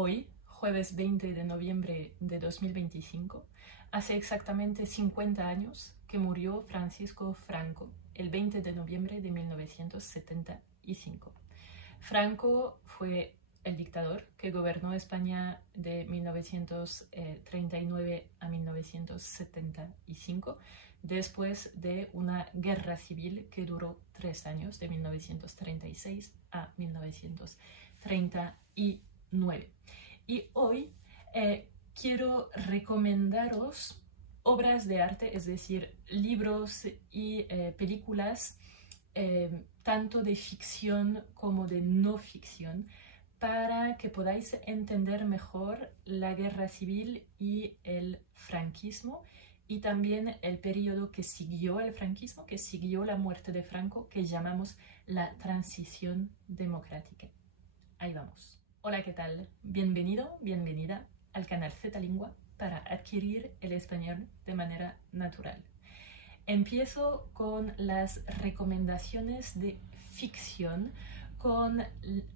Hoy, jueves 20 de noviembre de 2025, hace exactamente 50 años que murió Francisco Franco, el 20 de noviembre de 1975. Franco fue el dictador que gobernó España de 1939 a 1975, después de una guerra civil que duró 3 años, de 1936 a 1939. Y hoy quiero recomendaros obras de arte, es decir, libros y películas, tanto de ficción como de no ficción, para que podáis entender mejor la guerra civil y el franquismo, y también el periodo que siguió el franquismo, que siguió la muerte de Franco, que llamamos la transición democrática. Ahí vamos. Hola, ¿qué tal? Bienvenido, bienvenida al canal Z-Lingua para adquirir el español de manera natural. Empiezo con las recomendaciones de ficción, con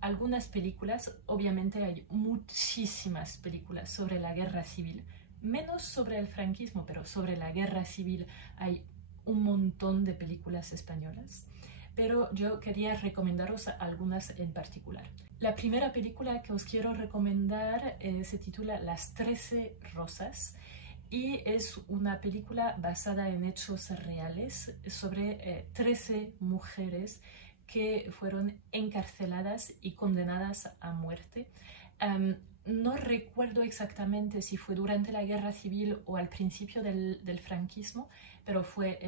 algunas películas. Obviamente hay muchísimas películas sobre la guerra civil, menos sobre el franquismo, pero sobre la guerra civil hay un montón de películas españolas. Pero yo quería recomendaros algunas en particular. La primera película que os quiero recomendar se titula Las 13 Rosas y es una película basada en hechos reales sobre 13 mujeres que fueron encarceladas y condenadas a muerte. No recuerdo exactamente si fue durante la guerra civil o al principio del franquismo, pero fue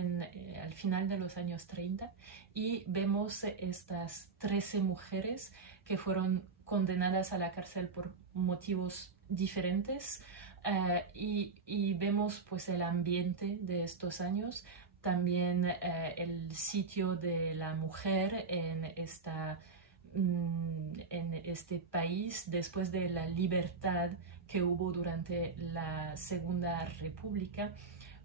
al final de los años 30, y vemos estas 13 mujeres que fueron condenadas a la cárcel por motivos diferentes, y vemos pues el ambiente de estos años, también el sitio de la mujer en este país después de la libertad que hubo durante la Segunda República,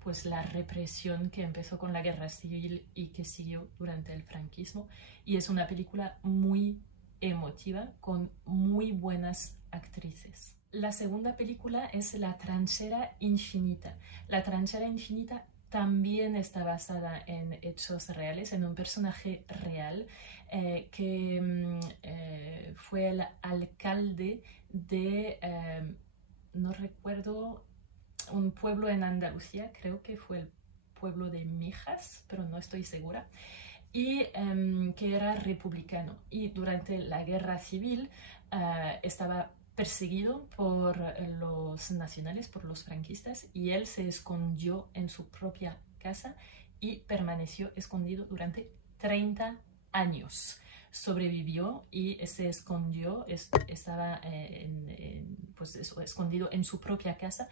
pues la represión que empezó con la guerra civil y que siguió durante el franquismo. Y es una película muy emotiva con muy buenas actrices. La segunda película es La Trinchera Infinita. La Trinchera Infinita también está basada en hechos reales, en un personaje real que fue el alcalde de, no recuerdo, un pueblo en Andalucía, creo que fue el pueblo de Mijas, pero no estoy segura, y que era republicano. Y durante la guerra civil estaba perseguido por los nacionales, por los franquistas, y él se escondió en su propia casa y permaneció escondido durante 30 años. Sobrevivió y se escondió, estaba pues eso, escondido en su propia casa,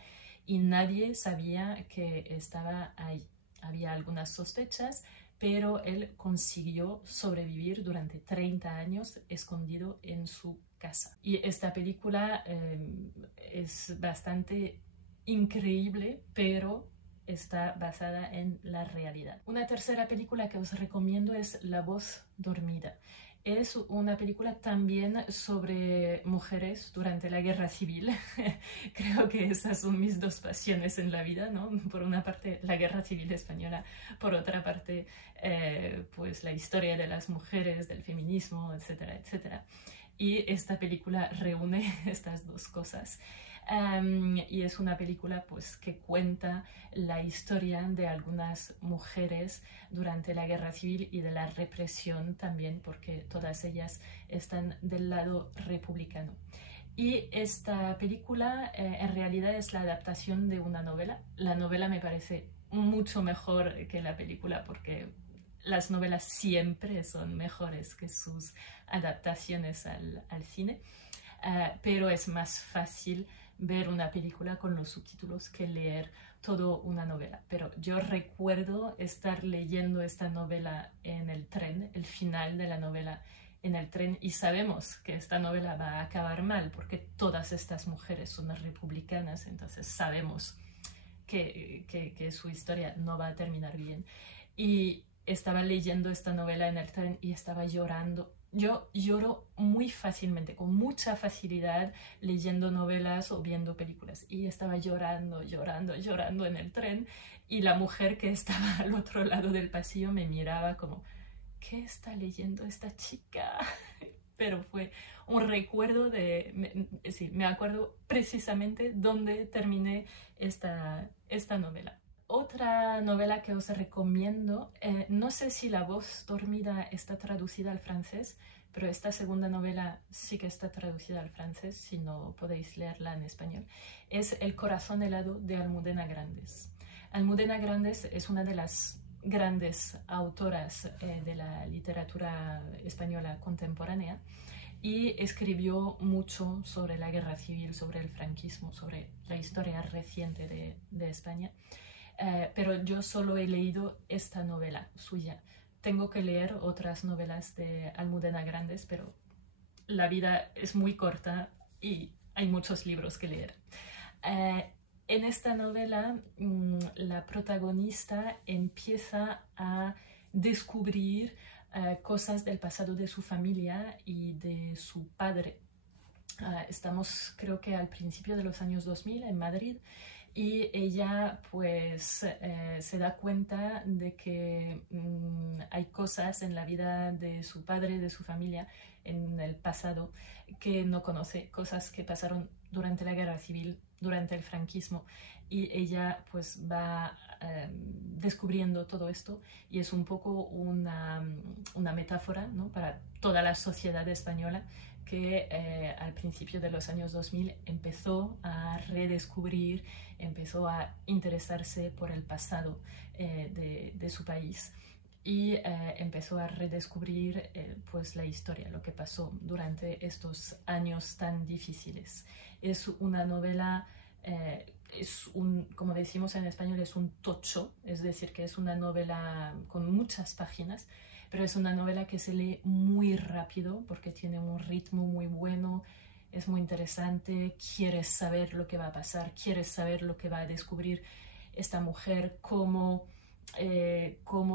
y nadie sabía que estaba ahí. Había algunas sospechas, pero él consiguió sobrevivir durante 30 años escondido en su casa. Y esta película es bastante increíble, pero está basada en la realidad. Una tercera película que os recomiendo es La Voz Dormida. Es una película también sobre mujeres durante la guerra civil. Creo que esas son mis dos pasiones en la vida, ¿no? Por una parte la guerra civil española, por otra parte pues la historia de las mujeres, del feminismo, etcétera, etcétera. Y esta película reúne estas dos cosas. Y es una película pues, que cuenta la historia de algunas mujeres durante la guerra civil y de la represión también, porque todas ellas están del lado republicano. Y esta película en realidad es la adaptación de una novela. La novela me parece mucho mejor que la película, porque las novelas siempre son mejores que sus adaptaciones al cine, pero es más fácil ver una película con los subtítulos que leer toda una novela. Pero yo recuerdo estar leyendo esta novela en el tren, el final de la novela en el tren, y sabemos que esta novela va a acabar mal porque todas estas mujeres son republicanas, entonces sabemos que su historia no va a terminar bien. Y estaba leyendo esta novela en el tren y estaba llorando Yo lloro muy fácilmente, con mucha facilidad, leyendo novelas o viendo películas. Y estaba llorando, llorando, llorando en el tren y la mujer que estaba al otro lado del pasillo me miraba como, ¿qué está leyendo esta chica? Pero fue un recuerdo sí, me acuerdo precisamente dónde terminé esta novela. Otra novela que os recomiendo, no sé si La voz dormida está traducida al francés, pero esta segunda novela sí que está traducida al francés, si no podéis leerla en español, es El corazón helado de Almudena Grandes. Almudena Grandes es una de las grandes autoras de la literatura española contemporánea y escribió mucho sobre la guerra civil, sobre el franquismo, sobre la historia reciente de España. Pero yo solo he leído esta novela suya. Tengo que leer otras novelas de Almudena Grandes, pero la vida es muy corta y hay muchos libros que leer. En esta novela, la protagonista empieza a descubrir cosas del pasado de su familia y de su padre. Estamos, creo que al principio de los años 2000 en Madrid, y ella pues se da cuenta de que hay cosas en la vida de su padre, de su familia, en el pasado, que no conoce, cosas que pasaron durante la guerra civil, durante el franquismo, y ella pues va descubriendo todo esto, y es un poco una metáfora, ¿no?, para toda la sociedad española que al principio de los años 2000 empezó a redescubrir, empezó a interesarse por el pasado de su país y empezó a redescubrir pues la historia, lo que pasó durante estos años tan difíciles. Es una novela, como decimos en español, es un tocho, es decir, que es una novela con muchas páginas, pero es una novela que se lee muy rápido porque tiene un ritmo muy bueno, es muy interesante, quieres saber lo que va a pasar, quieres saber lo que va a descubrir esta mujer, cómo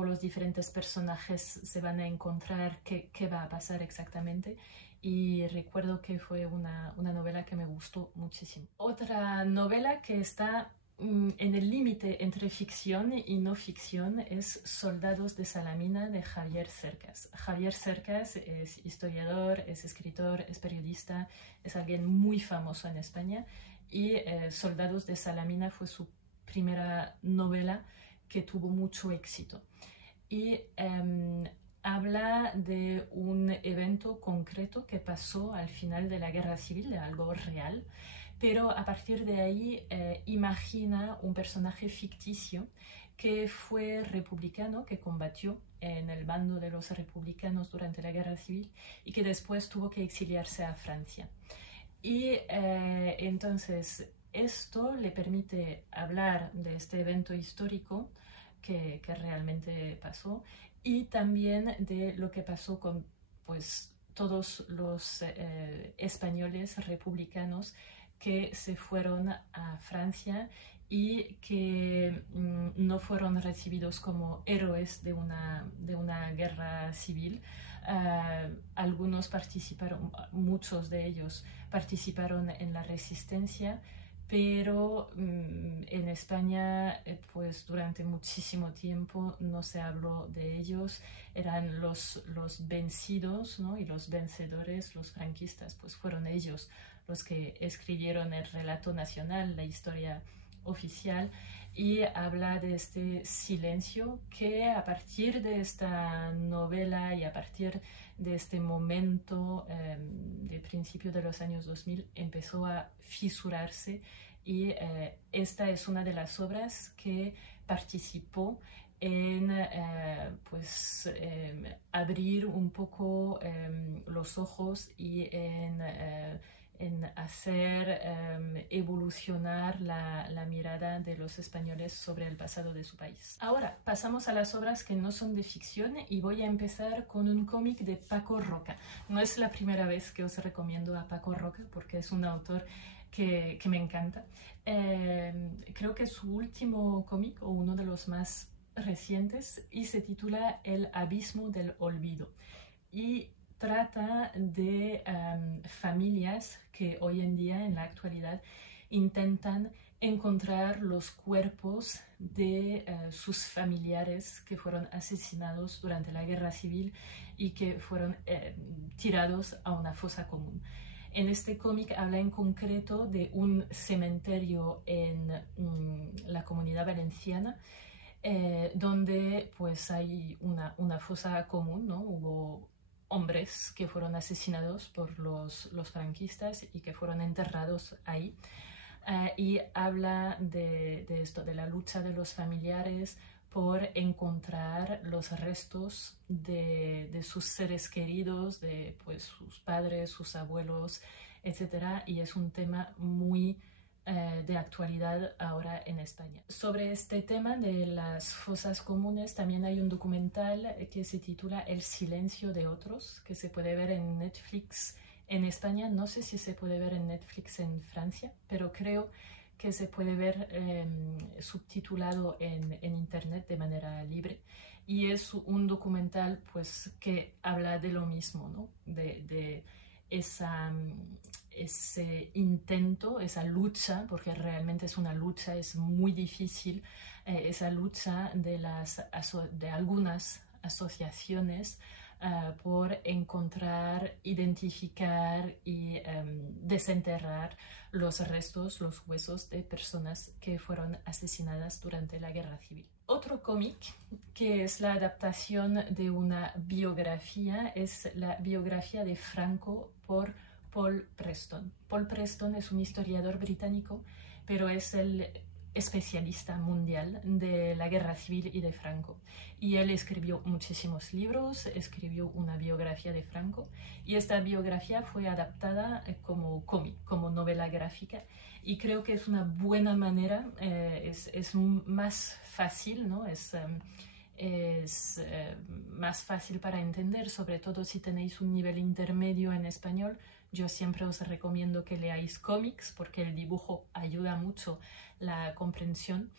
los diferentes personajes se van a encontrar, qué va a pasar exactamente. Y recuerdo que fue una novela que me gustó muchísimo. Otra novela que está en el límite entre ficción y no ficción es Soldados de Salamina de Javier Cercas. Javier Cercas es historiador, es escritor, es periodista, es alguien muy famoso en España, y Soldados de Salamina fue su primera novela que tuvo mucho éxito. Y habla de un evento concreto que pasó al final de la guerra civil, de algo real, pero a partir de ahí imagina un personaje ficticio que fue republicano, que combatió en el bando de los republicanos durante la guerra civil y que después tuvo que exiliarse a Francia. Y entonces esto le permite hablar de este evento histórico que realmente pasó, y también de lo que pasó con pues todos los españoles republicanos que se fueron a Francia y que no fueron recibidos como héroes de una guerra civil. Algunos participaron, muchos de ellos participaron en la resistencia, pero en España pues durante muchísimo tiempo no se habló de ellos, eran los vencidos, ¿no?, y los vencedores, los franquistas, pues fueron ellos los que escribieron el relato nacional, la historia oficial, y habla de este silencio que a partir de esta novela y a partir de este momento de principio de los años 2000 empezó a fisurarse, y esta es una de las obras que participó en abrir un poco los ojos y en hacer evolucionar la mirada de los españoles sobre el pasado de su país. Ahora pasamos a las obras que no son de ficción, y voy a empezar con un cómic de Paco Roca. No es la primera vez que os recomiendo a Paco Roca porque es un autor que me encanta. Creo que es su último cómic, o uno de los más recientes, y se titula El abismo del olvido. Y trata de familias que hoy en día, en la actualidad, intentan encontrar los cuerpos de sus familiares que fueron asesinados durante la guerra civil y que fueron tirados a una fosa común. En este cómic habla en concreto de un cementerio en la Comunidad Valenciana, donde pues hay una fosa común, ¿no? Hubo hombres que fueron asesinados por los franquistas y que fueron enterrados ahí. Y habla de esto, de la lucha de los familiares por encontrar los restos de sus seres queridos, de pues, sus padres, sus abuelos, etc. Y es un tema muy de actualidad ahora en España. Sobre este tema de las fosas comunes también hay un documental que se titula El silencio de otros, que se puede ver en Netflix en España. No sé si se puede ver en Netflix en Francia, pero creo que se puede ver subtitulado en internet de manera libre. Y es un documental pues, que habla de lo mismo, ¿no? de ese intento, esa lucha, porque realmente es una lucha, es muy difícil, esa lucha de algunas asociaciones por encontrar, identificar y desenterrar los restos, los huesos de personas que fueron asesinadas durante la guerra civil. Otro cómic que es la adaptación de una biografía es la biografía de Franco por Paul Preston. Paul Preston es un historiador británico, pero es el especialista mundial de la guerra civil y de Franco. Y él escribió muchísimos libros, escribió una biografía de Franco, y esta biografía fue adaptada como cómic, como novela gráfica, y creo que es una buena manera, es más fácil, ¿no? Es más fácil para entender, sobre todo si tenéis un nivel intermedio en español. Yo siempre os recomiendo que leáis cómics porque el dibujo ayuda mucho la comprensión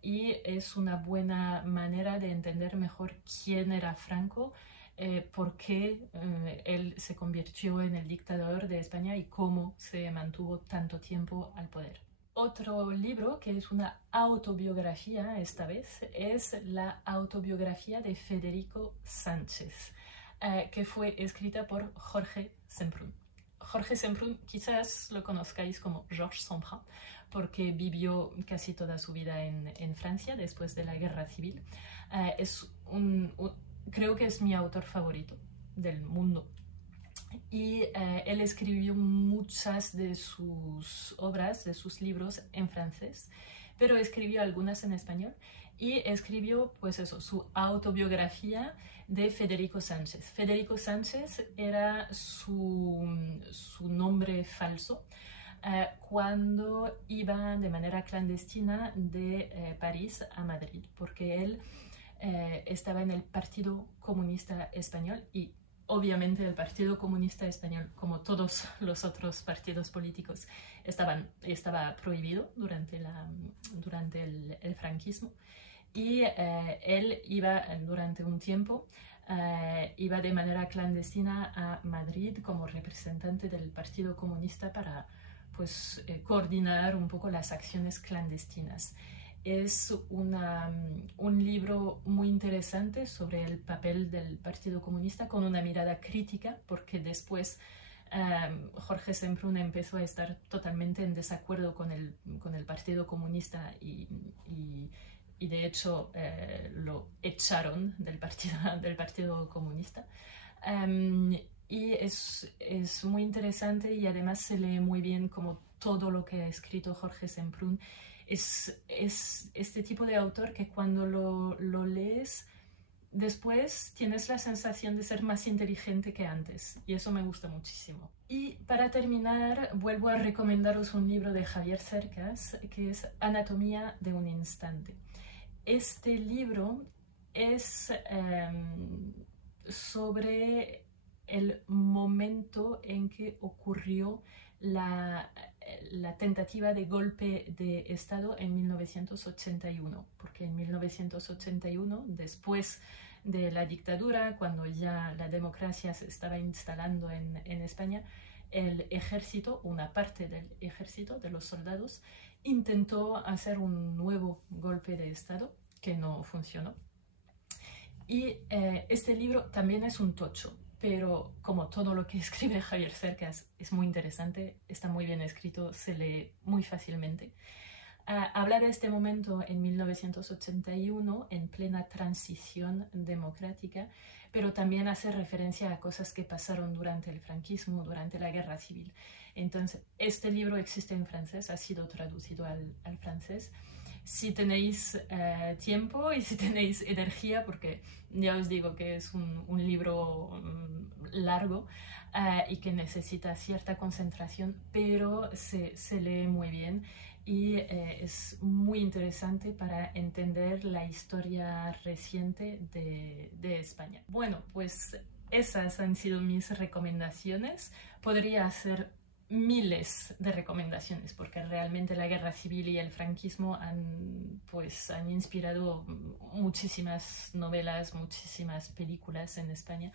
y es una buena manera de entender mejor quién era Franco, por qué él se convirtió en el dictador de España y cómo se mantuvo tanto tiempo al poder. Otro libro que es una autobiografía esta vez es la autobiografía de Federico Sánchez, que fue escrita por Jorge Semprún. Jorge Semprún quizás lo conozcáis como Georges Semprin porque vivió casi toda su vida en Francia después de la guerra civil. Creo que es mi autor favorito del mundo. Y él escribió muchas de sus obras, de sus libros en francés, pero escribió algunas en español y escribió pues eso, su autobiografía de Federico Sánchez. Federico Sánchez era su nombre falso cuando iba de manera clandestina de París a Madrid, porque él estaba en el Partido Comunista Español y obviamente el Partido Comunista Español, como todos los otros partidos políticos, estaba prohibido durante el franquismo. Y él iba durante un tiempo, iba de manera clandestina a Madrid como representante del Partido Comunista para pues, coordinar un poco las acciones clandestinas. Es un libro muy interesante sobre el papel del Partido Comunista con una mirada crítica, porque después Jorge Semprún empezó a estar totalmente en desacuerdo con el Partido Comunista y de hecho lo echaron del partido Comunista. Y es muy interesante y además se lee muy bien como todo lo que ha escrito Jorge Semprún. Es este tipo de autor que cuando lo lees después tienes la sensación de ser más inteligente que antes y eso me gusta muchísimo. Y para terminar vuelvo a recomendaros un libro de Javier Cercas que es Anatomía de un instante. Este libro es sobre el momento en que ocurrió la tentativa de golpe de Estado en 1981, porque en 1981, después de la dictadura, cuando ya la democracia se estaba instalando en España, el ejército, una parte del ejército, de los soldados, intentó hacer un nuevo golpe de Estado que no funcionó. Y este libro también es un tocho, pero como todo lo que escribe Javier Cercas es muy interesante, está muy bien escrito, se lee muy fácilmente. Habla de este momento en 1981, en plena transición democrática, pero también hace referencia a cosas que pasaron durante el franquismo, durante la guerra civil. Entonces, este libro existe en francés, ha sido traducido al francés. Si tenéis tiempo y si tenéis energía, porque ya os digo que es un libro largo y que necesita cierta concentración, pero se lee muy bien y es muy interesante para entender la historia reciente de España. Bueno, pues esas han sido mis recomendaciones. Podría hacer miles de recomendaciones porque realmente la guerra civil y el franquismo han inspirado muchísimas novelas, muchísimas películas en España,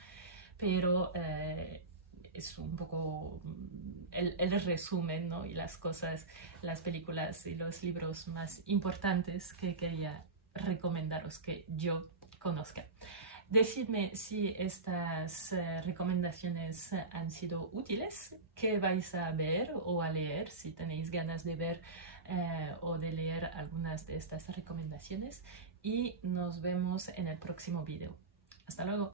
pero es un poco el resumen, ¿no? Y las cosas, las películas y los libros más importantes que quería recomendaros que yo conozca. Decidme si estas recomendaciones han sido útiles, qué vais a ver o a leer, si tenéis ganas de ver o de leer algunas de estas recomendaciones, y nos vemos en el próximo video. Hasta luego.